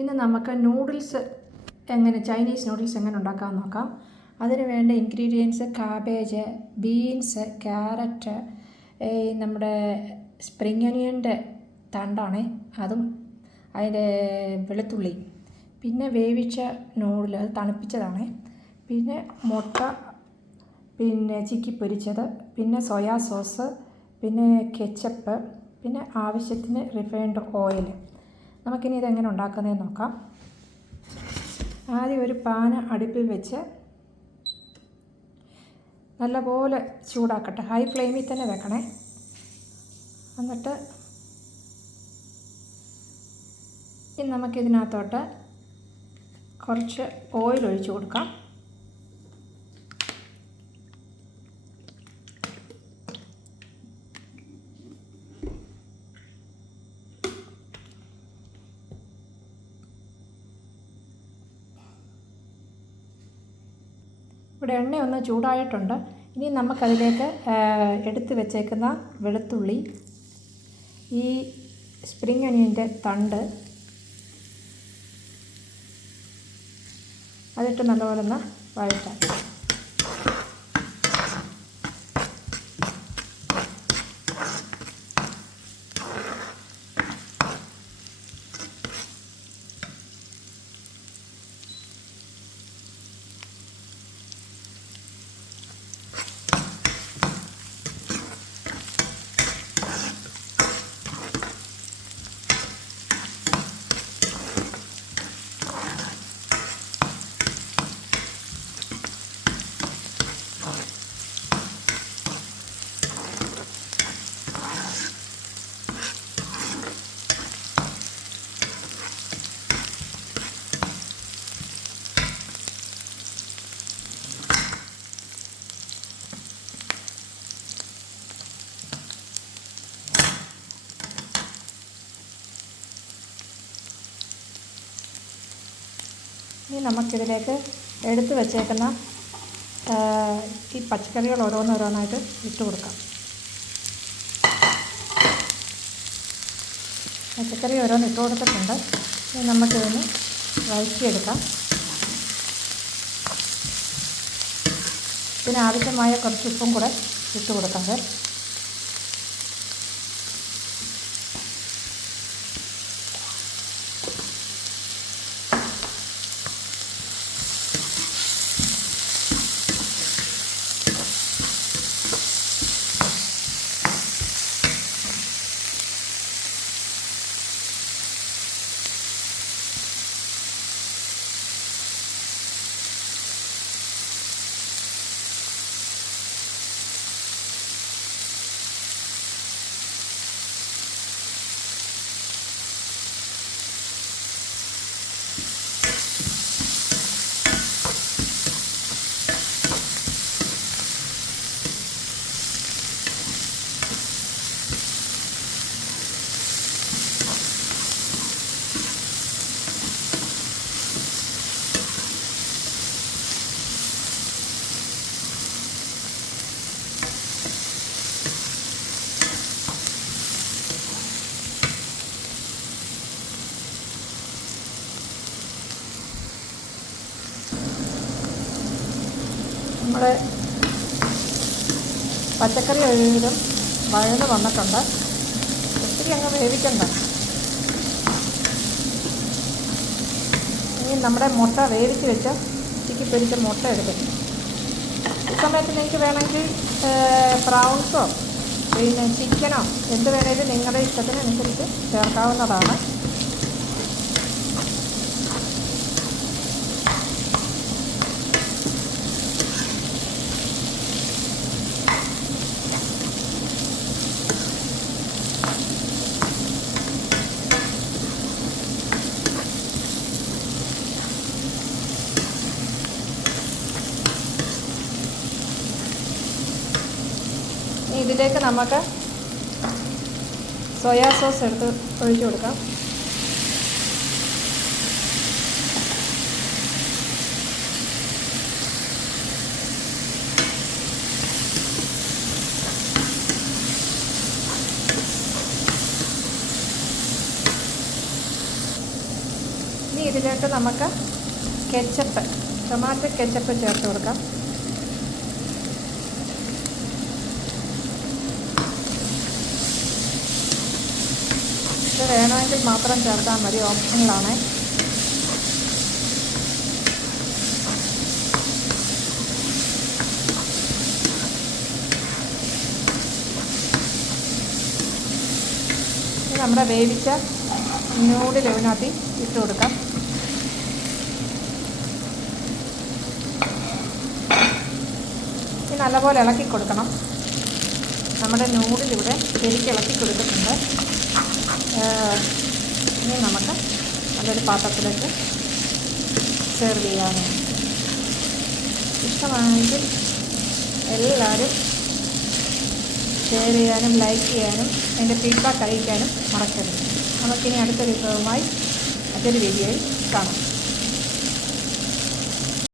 ഇന്ന് നമുക്ക് noodles Chinese noodles എങ്ങനെ ഉണ്ടാക്കാമെന്ന് നോക്കാം. അതിന് വേണ്ട ഇൻഗ്രീഡിയൻസ് കാബേജ്, ബീൻസ്, ക്യാരറ്റ്, നമ്മുടെ സ്പ്രിംഗ് ഒനിയൻ്റെ തണ്ടാണ് അതും, അതിൻ്റെ വെളുത്തുള്ളി, പിന്നെ വേവിച്ച നൂഡിൽ അത് തണുപ്പിച്ചതാണ്, പിന്നെ മുട്ട, പിന്നെ ചിക്കി പൊരിച്ചത്, പിന്നെ സോയാ സോസ്, പിന്നെ കെച്ചപ്പ്, പിന്നെ ആവശ്യത്തിന് റിഫൈൻഡ് ഓയിൽ. നമുക്കിനി ഇതെങ്ങനെ ഉണ്ടാക്കുന്നതെന്ന് നോക്കാം. ആദ്യം ഒരു പാൻ അടുപ്പിൽ വെച്ച് നല്ലപോലെ ചൂടാക്കട്ടെ. ഹൈ ഫ്ലെയിമിൽ തന്നെ വെക്കണേ. എന്നിട്ട് ഇനി നമുക്കിതിനകത്തോട്ട് കുറച്ച് ഓയിൽ ഒഴിച്ച് കൊടുക്കാം. ഇവിടെ എണ്ണ ഒന്ന് ചൂടായിട്ടുണ്ട്. ഇനി നമുക്കതിലേക്ക് എടുത്ത് വെച്ചേക്കുന്ന വെളുത്തുള്ളി, ഈ സ്പ്രിംഗ് ഒനിയൻ്റെ തണ്ട് അതിട്ട് നല്ലപോലെ ഒന്ന് വഴറ്റാം. ഇനി നമുക്കിതിലേക്ക് എടുത്ത് വെച്ചേക്കുന്ന ഈ പച്ചക്കറികൾ ഓരോന്നോരോന്നായിട്ട് ഇട്ട് കൊടുക്കാം. പച്ചക്കറി ഓരോന്ന് ഇട്ട് കൊടുത്തിട്ടുണ്ട്. ഇനി നമുക്കിതൊന്ന് വഴറ്റിയെടുക്കാം. ഇതിനാവശ്യമായ കുറച്ച് ഉപ്പും കൂടെ ഇട്ട് കൊടുക്കാം. നമ്മുടെ പച്ചക്കറി ഒരുവിധം വഴന്ന് വന്നിട്ടുണ്ട്. ഒത്തിരി അങ്ങ് വേവിക്കണ്ട. ഇനി നമ്മുടെ മുട്ട വേവിച്ച് വെച്ച് ചിക്കി പൊരിച്ച മുട്ട എടുക്കും. ഈ സമയത്ത് നിങ്ങൾക്ക് വേണമെങ്കിൽ പ്രൗൺസോ പിന്നെ ചിക്കനോ എന്ത് വേണേലും നിങ്ങളുടെ ഇഷ്ടത്തിനനുസരിച്ച് ചേർക്കാവുന്നതാണ്. ഇതിലേക്ക് നമുക്ക് സോയാ സോസ് എടുത്ത് ഒഴിച്ചു കൊടുക്കാം. ഇനി ഇതിലേക്ക് നമുക്ക് കെച്ചപ്പ്, ടൊമാറ്റോ കെച്ചപ്പ് ചേർത്ത് കൊടുക്കാം. ഇത് വേണമെങ്കിൽ മാത്രം ചേർത്താൽ മതി, ഓപ്ഷനിലാണ്. നമ്മുടെ വേവിച്ച നൂഡിൽ ഇതിനകത്ത് ഇട്ട് കൊടുക്കാം. ഇത് നല്ലപോലെ ഇളക്കി കൊടുക്കണം. നമ്മുടെ നൂഡിൽ ഇവിടെ ശരിക്കും ഇളക്കി കൊടുത്തിട്ടുണ്ട്. ഇനി നമുക്ക് നല്ലൊരു പാത്രത്തിലേക്ക് സെർവ് ചെയ്യാനാണ്. ഇഷ്ടമാണെങ്കിൽ എല്ലാവരും ഷെയർ ചെയ്യാനും ലൈക്ക് ചെയ്യാനും എൻ്റെ ഫീഡ്ബാക്ക് അറിയിക്കാനും മറക്കരുത്. നമുക്കിനി അടുത്ത വിഭവമായി മറ്റൊരു വീഡിയോയിൽ കാണാം.